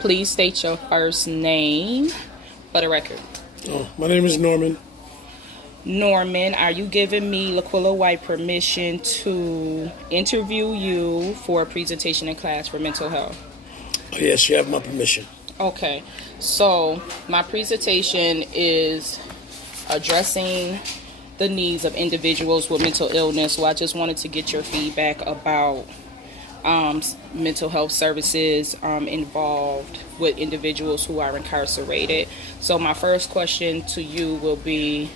Please state your first name for the record. Oh, my name is Norman. Norman, are you giving me Laquilla White permission to interview you for a presentation in class for mental health? Oh, yes, you have my permission. Okay, so my presentation is addressing the needs of individuals with mental illness. So I just wanted to get your feedback about mental health services involved with individuals who are incarcerated. So my first question to you will be,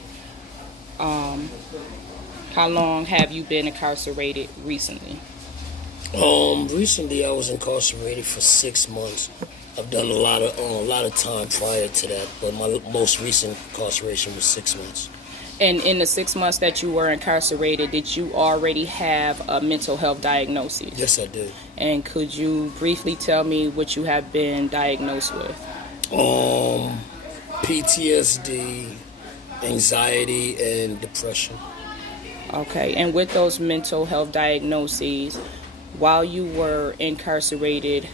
how long have you been incarcerated recently? Recently I was incarcerated for 6 months. I've done a lot of time prior to that, but my most recent incarceration was 6 months. And in the 6 months that you were incarcerated, did you already have a mental health diagnosis? Yes, I did. And could you briefly tell me what you have been diagnosed with? PTSD, anxiety, and depression. Okay, and with those mental health diagnoses, while you were incarcerated,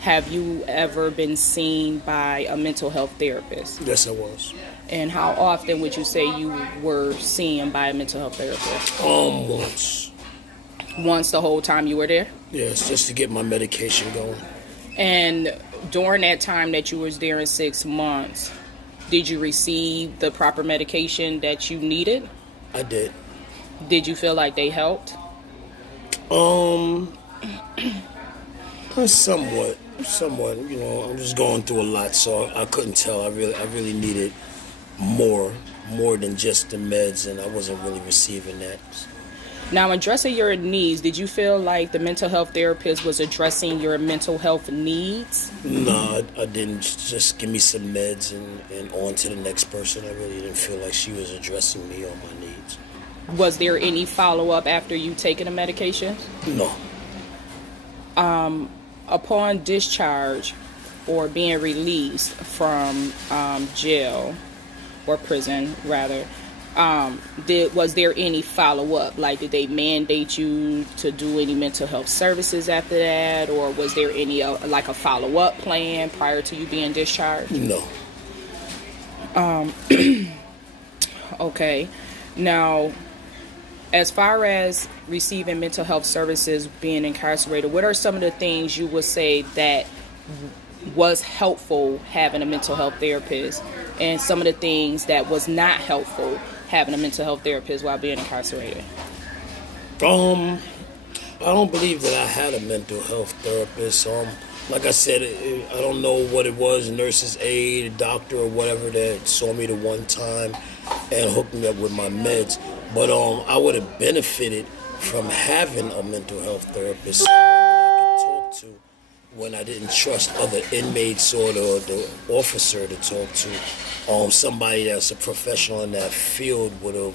have you ever been seen by a mental health therapist? Yes, I was. And how often would you say you were seen by a mental health therapist? Once. Once the whole time you were there? Yes, just to get my medication going. And during that time that you was there in 6 months, did you receive the proper medication that you needed? I did. Did you feel like they helped? Um, somewhat. You know, I'm just going through a lot, so I couldn't tell. I really needed more than just the meds, and I wasn't really receiving that. Now, addressing your needs, did you feel like the mental health therapist was addressing your mental health needs? No, I didn't. Just give me some meds and on to the next person. I really didn't feel like she was addressing me or my needs. Was there any follow-up after you taking the medication? No. Upon discharge or being released from jail or prison, rather, was there any follow-up? Like, did they mandate you to do any mental health services after that, or was there any like a follow-up plan prior to you being discharged? No. Okay. Now, as far as receiving mental health services, being incarcerated, what are some of the things you would say that was helpful having a mental health therapist, and some of the things that was not helpful having a mental health therapist while being incarcerated? I don't believe that I had a mental health therapist. Like I said, I don't know what it was, nurse's aide, a doctor, or whatever that saw me the one time and hooked me up with my meds. But I would have benefited from having a mental health therapist, someone that I could talk to when I didn't trust other inmates or the officer to talk to. Somebody that's a professional in that field would have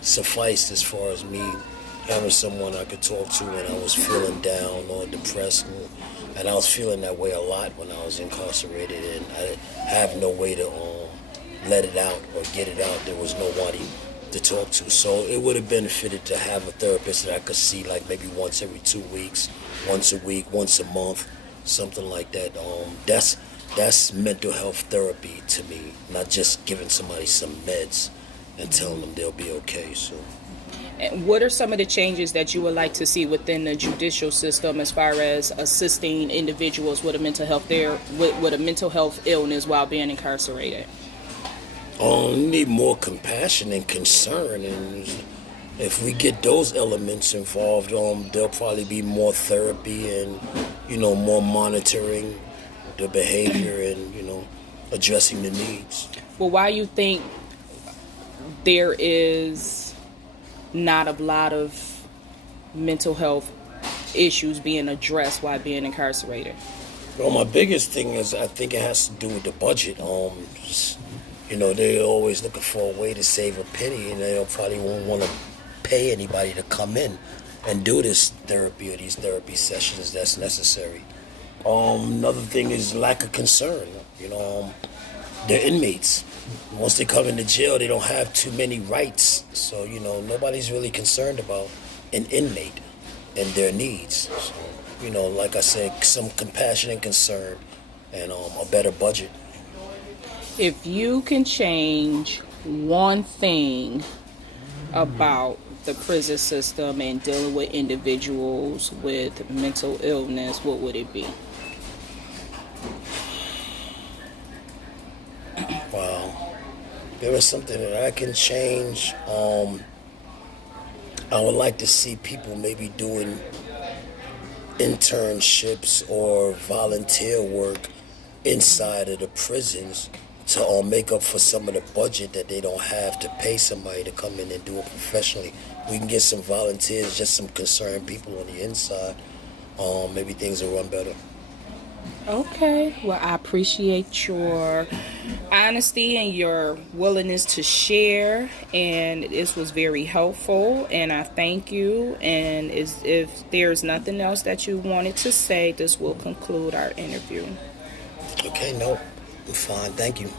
sufficed as far as me having someone I could talk to when I was feeling down or depressed. And I was feeling that way a lot when I was incarcerated, and I have no way to let it out or get it out. There was nobody to talk to. So it would have benefited to have a therapist that I could see like maybe once every 2 weeks, once a week, once a month, something like that. That's mental health therapy to me, not just giving somebody some meds and telling them they'll be okay. So. And what are some of the changes that you would like to see within the judicial system as far as assisting individuals with a mental health with a mental health illness while being incarcerated? Need more compassion and concern, and if we get those elements involved, there'll probably be more therapy and more monitoring the behavior and addressing the needs. Well, why you think there is not a lot of mental health issues being addressed while being incarcerated? Well, my biggest thing is I think it has to do with the budget. They're always looking for a way to save a penny, and they probably won't want to pay anybody to come in and do this therapy or these therapy sessions that's necessary. Another thing is lack of concern. They're inmates. Once they come into jail, they don't have too many rights. So, nobody's really concerned about an inmate and their needs. So, like I said, some compassion and concern and a better budget. If you can change one thing about the prison system and dealing with individuals with mental illness, what would it be? Wow. There is something that I can change. I would like to see people maybe doing internships or volunteer work inside of the prisons to make up for some of the budget that they don't have to pay somebody to come in and do it professionally. We can get some volunteers, just some concerned people on the inside. Maybe things will run better. Okay, well, I appreciate your honesty and your willingness to share, and this was very helpful, and I thank you. And if there's nothing else that you wanted to say, this will conclude our interview. Okay, no, I'm fine. Thank you.